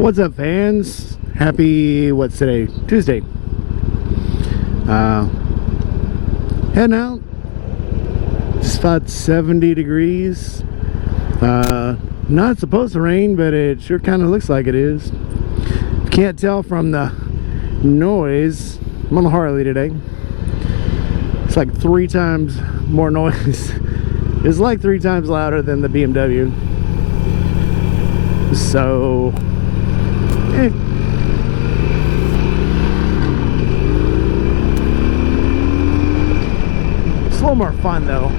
What's up, fans? Happy, what's today? Tuesday. Heading out. It's about 70 degrees. Not supposed to rain, but it sure kind of looks like it is. Can't tell from the noise. I'm on the Harley today. It's like 3 times more noise. It's like 3 times louder than the BMW. So, it's a little more fun though.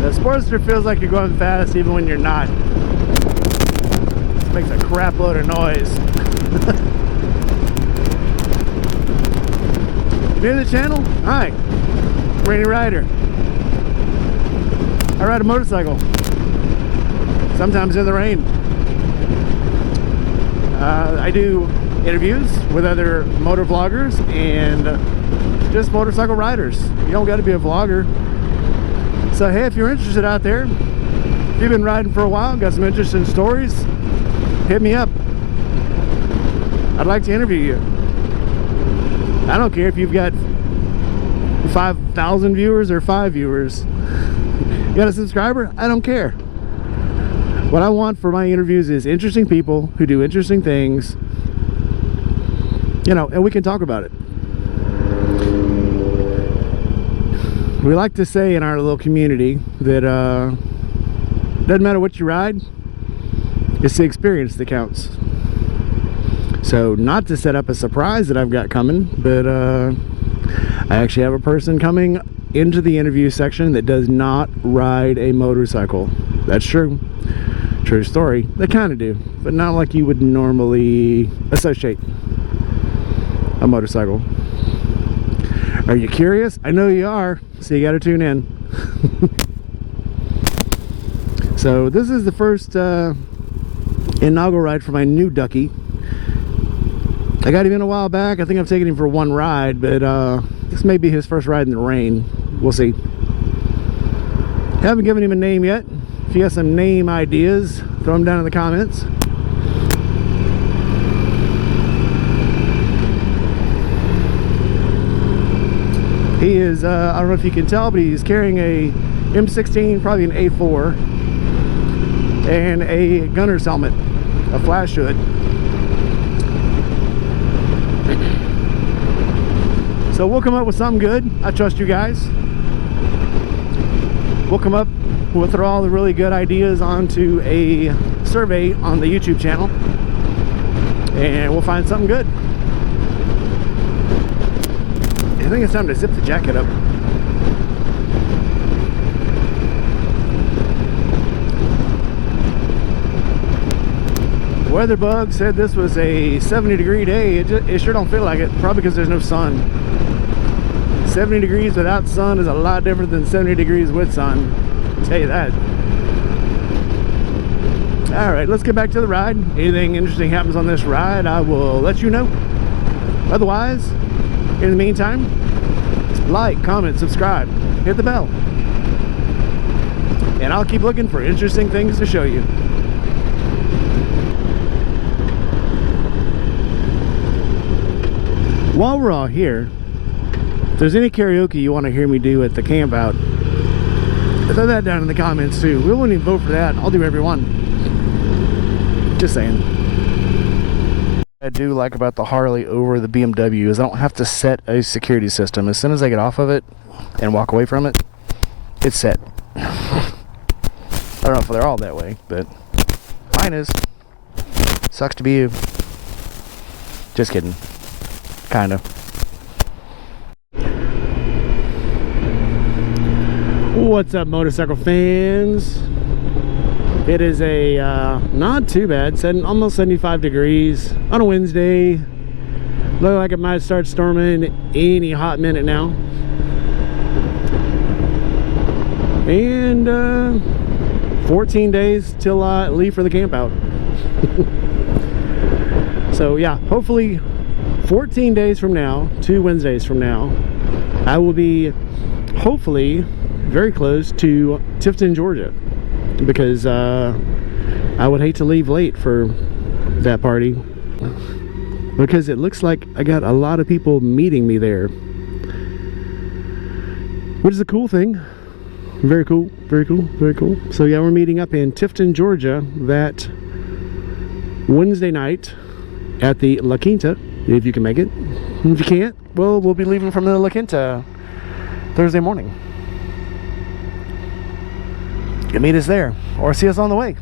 The Sportster feels like you're going fast even when you're not. It makes a crap load of noise. New to the channel? Hi, Rainy Rider. I ride a motorcycle, sometimes in the rain. I do interviews with other motor vloggers and just motorcycle riders. You don't got to be a vlogger. So hey, if you're interested out there, if you've been riding for a while, got some interesting stories, hit me up. I'd like to interview you. I don't care if you've got 5,000 viewers or 5 viewers. You got a subscriber? I don't care. What I want for my interviews is interesting people who do interesting things, you know, and we can talk about it. We like to say in our little community that doesn't matter what you ride, it's the experience that counts. So not to set up a surprise that I've got coming, but I actually have a person coming into the interview section that does not ride a motorcycle. That's true. True story. They kind of do, but not like you would normally associate a motorcycle. Are you curious? I know you are, so you got to tune in. So this is the first inaugural ride for my new Ducky. I got him in a while back. I think I've taken him for 1 ride, but this may be his first ride in the rain. We'll see. Haven't given him a name yet. If you got some name ideas, throw them down in the comments. He is, I don't know if you can tell, but he's carrying a M16, probably an A4, and a gunner's helmet, a flash hood. So we'll come up with something good. I trust you guys. We'll come up, we'll throw all the really good ideas onto a survey on the YouTube channel, and we'll find something good. I think it's time to zip the jacket up. Weather bug said this was a 70-degree day. It sure don't feel like it, probably because there's no sun. 70 degrees without sun is a lot different than 70 degrees with sun, I'll tell you that. Alright, let's get back to the ride. Anything interesting happens on this ride, I will let you know. Otherwise, in the meantime, like, comment, subscribe, hit the bell, and I'll keep looking for interesting things to show you. While we're all here, if there's any karaoke you want to hear me do at the camp out, throw that down in the comments too. We won't even vote for that. I'll do every one. Just saying. What I do like about the Harley over the BMW is I don't have to set a security system. As soon as I get off of it and walk away from it, it's set. I don't know if they're all that way, but mine is. Sucks to be you. Just kidding. Kinda. What's up, motorcycle fans? It is a not too bad, almost 75 degrees on a Wednesday. Look like it might start storming any hot minute now. And 14 days till I leave for the camp out. So yeah, hopefully 14 days from now, 2 Wednesdays from now, I will be hopefully very close to Tifton, Georgia, because I would hate to leave late for that party, because it looks like I got a lot of people meeting me there, which is a cool thing. Very cool, very cool, very cool. So yeah, we're meeting up in Tifton, Georgia that Wednesday night at the La Quinta, if you can make it. If you can't, well, we'll be leaving from the La Quinta Thursday morning. You can meet us there, or see us on the way.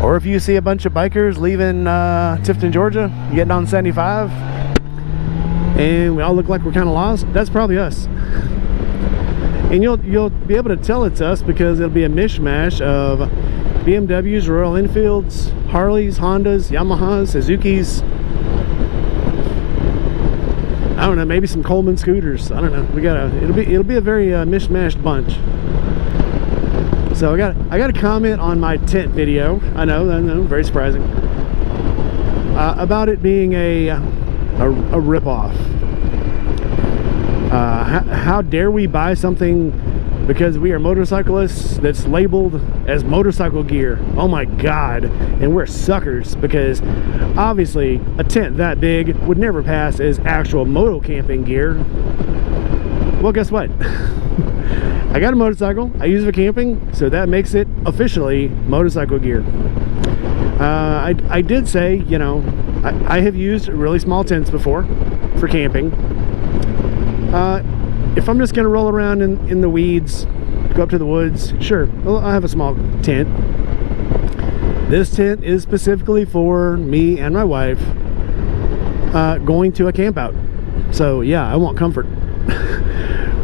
Or if you see a bunch of bikers leaving Tifton, Georgia, getting on 75, and we all look like we're kind of lost, that's probably us. And you'll be able to tell it's us because it'll be a mishmash of BMWs, Royal Enfields, Harleys, Hondas, Yamahas, Suzuki's. I don't know, maybe some Coleman scooters. I don't know. It'll be a very mishmashed bunch. So I got a comment on my tent video. I know, very surprising. About it being a ripoff. How dare we buy something because we are motorcyclists that's labeled as motorcycle gear? Oh my God. And we're suckers, because obviously a tent that big would never pass as actual moto camping gear. Well, guess what? I got a motorcycle, I use it for camping, so that makes it officially motorcycle gear. I did say, you know, I have used really small tents before for camping. If I'm just gonna roll around in the weeds, go up to the woods, sure, I'll have a small tent. This tent is specifically for me and my wife going to a camp out. So yeah, I want comfort.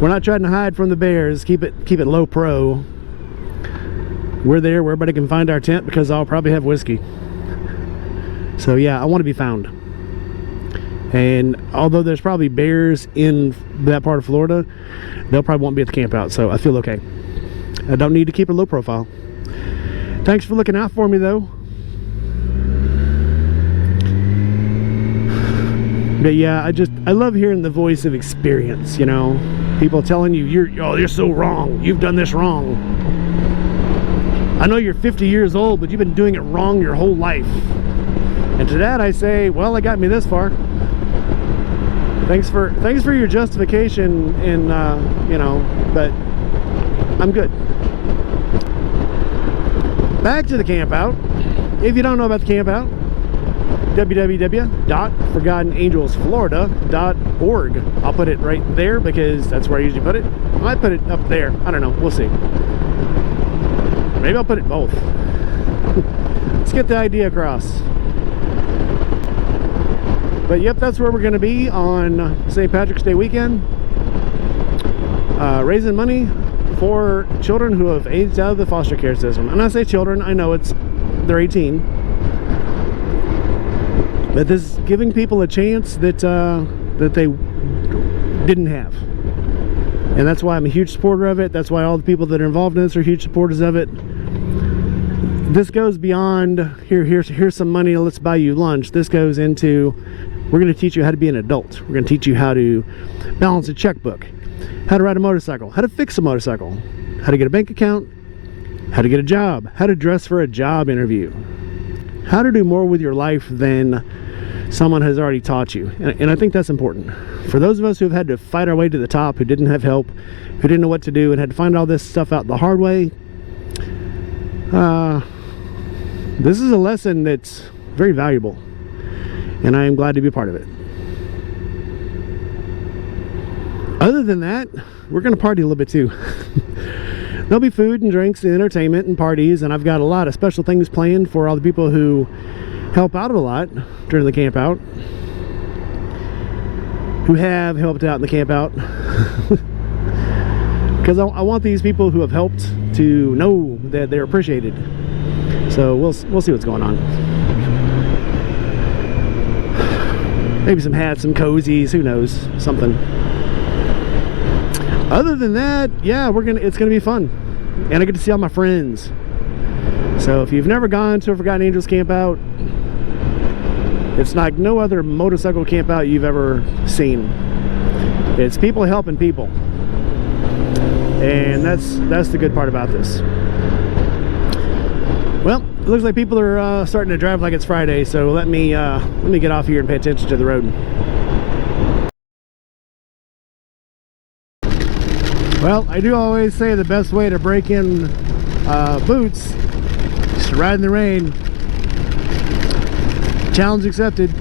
We're not trying to hide from the bears. Keep it low pro. We're there where everybody can find our tent, because I'll probably have whiskey. So yeah, I want to be found. And although there's probably bears in that part of Florida, they'll probably won't be at the camp out, so I feel okay. I don't need to keep a low profile. Thanks for looking out for me, though. But yeah, I love hearing the voice of experience, you know. People telling you, you're so wrong. You've done this wrong. I know you're 50 years old, but you've been doing it wrong your whole life. And to that I say, well, it got me this far. Thanks for your justification, and you know, but I'm good. Back to the camp out. If you don't know about the camp out, www.forgottenangelsflorida.org. I'll put it right there because that's where I usually put it. I might put it up there. I don't know. We'll see. Maybe I'll put it both. Let's get the idea across. But yep, that's where we're going to be on St. Patrick's Day weekend. Raising money for children who have aged out of the foster care system. And I say children, I know they're 18. But this is giving people a chance that they didn't have. And that's why I'm a huge supporter of it. That's why all the people that are involved in this are huge supporters of it. This goes beyond, here's some money, let's buy you lunch. This goes into, we're going to teach you how to be an adult. We're going to teach you how to balance a checkbook, how to ride a motorcycle, how to fix a motorcycle, how to get a bank account, how to get a job, how to dress for a job interview, how to do more with your life than someone has already taught you. And I think that's important. For those of us who have had to fight our way to the top, who didn't have help, who didn't know what to do, and had to find all this stuff out the hard way, this is a lesson that's very valuable, and I am glad to be a part of it. Other than that, we're going to party a little bit too. There'll be food and drinks and entertainment and parties, and I've got a lot of special things planned for all the people who help out a lot during the camp out, who have helped out in the camp out. Because I want these people who have helped to know that they're appreciated. So we'll see what's going on. Maybe some hats, some cozies, who knows, something. Other than that, yeah, it's gonna be fun, and I get to see all my friends. So if you've never gone to a Forgotten Angels camp out, it's like no other motorcycle camp out you've ever seen. It's people helping people. And that's the good part about this. Well, it looks like people are starting to drive like it's Friday, so let me get off here and pay attention to the road. Well, I do always say the best way to break in boots is to ride in the rain. Challenge accepted.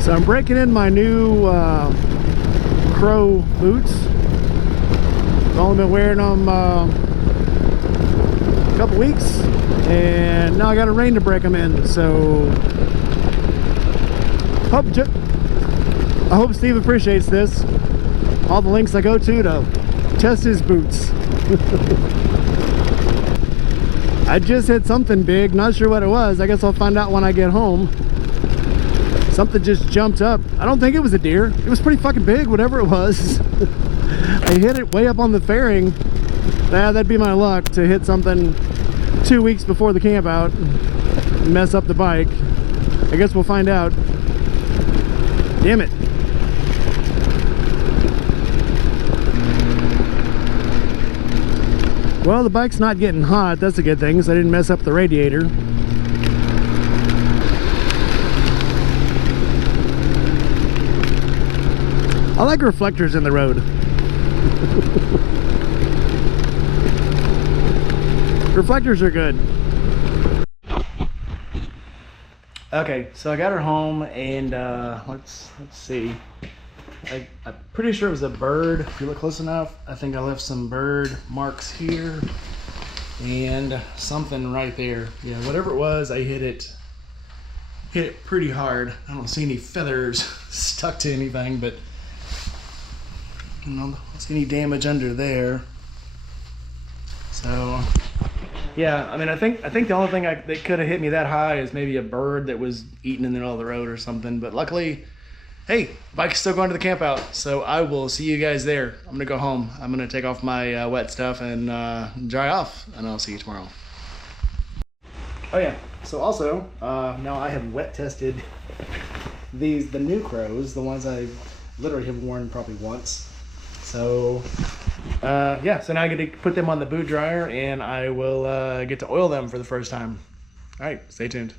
So I'm breaking in my new Crow boots. I've only been wearing them a couple weeks, and now I got a rain to break them in. So I hope Steve appreciates this. All the links I go to test his boots. I just hit something big, not sure what it was. I guess I'll find out when I get home. Something just jumped up. I don't think it was a deer. It was pretty fucking big, whatever it was. I hit it way up on the fairing. That'd be my luck, to hit something 2 weeks before the camp out and mess up the bike. I guess we'll find out. Damn it. Well, the bike's not getting hot. That's a good thing, so I didn't mess up the radiator. I like reflectors in the road. Reflectors are good. Okay, so I got her home, and let's see. I'm pretty sure it was a bird. If you look close enough, I think I left some bird marks here and something right there. Yeah, whatever it was, I hit it pretty hard. I don't see any feathers stuck to anything, but I don't see any damage under there. So yeah, I mean, I think the only thing that could have hit me that high is maybe a bird that was eating in the middle of the road or something. But luckily, hey, bike's still going to the camp out, so I will see you guys there. I'm gonna go home. I'm gonna take off my wet stuff and dry off, and I'll see you tomorrow. Oh yeah, so also, now I have wet tested the new Crows, the ones I literally have worn probably once. So yeah, so now I get to put them on the boot dryer, and I will get to oil them for the first time. All right, stay tuned.